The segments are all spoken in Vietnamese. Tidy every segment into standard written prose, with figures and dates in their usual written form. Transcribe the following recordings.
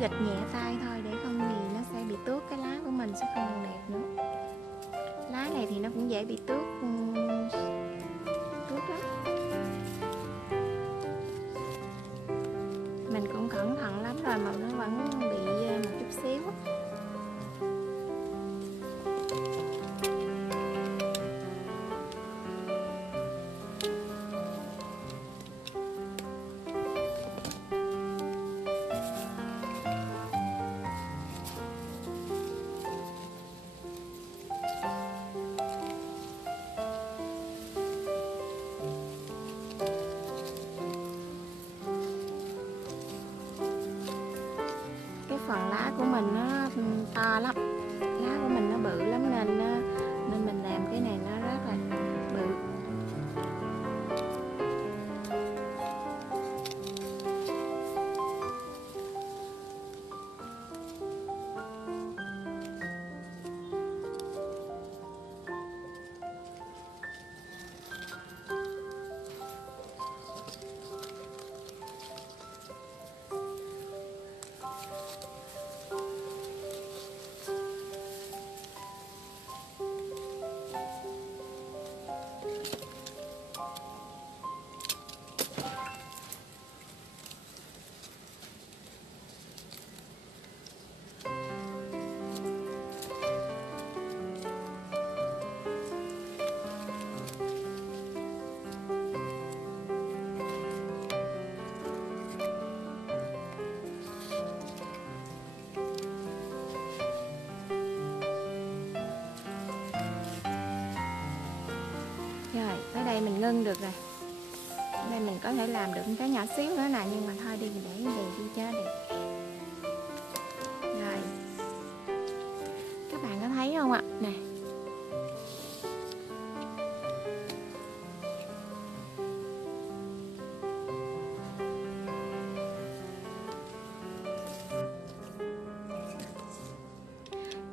gịch nhẹ tay thôi, để không thì nó sẽ bị tước, cái lá của mình sẽ không còn đẹp nữa. Lá này thì nó cũng dễ bị tước lắm. Mình cũng cẩn thận lắm rồi mà nó vẫn bị một chút xíu. Phần lá của mình nó to lắm, lá của mình nó bự lắm nên mình làm cái này nó rất là bự. Rồi, tới đây mình ngưng được rồi. Ở đây mình có thể làm được cái nhỏ xíu nữa nè, nhưng mà thôi đi, mình để cái này đi cho đẹp. Rồi, các bạn có thấy không ạ? Nè,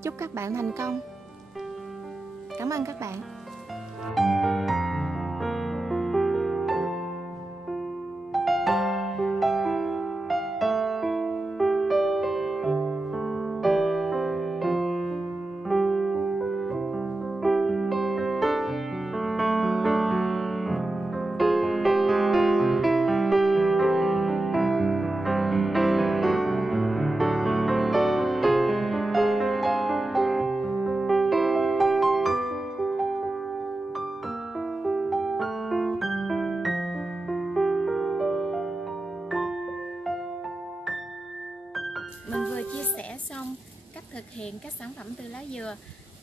chúc các bạn thành công. Cảm ơn các bạn. Mình vừa chia sẻ xong cách thực hiện các sản phẩm từ lá dừa,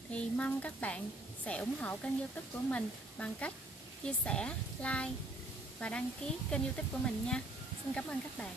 thì mong các bạn sẽ ủng hộ kênh YouTube của mình bằng cách chia sẻ, like và đăng ký kênh YouTube của mình nha. Xin cảm ơn các bạn.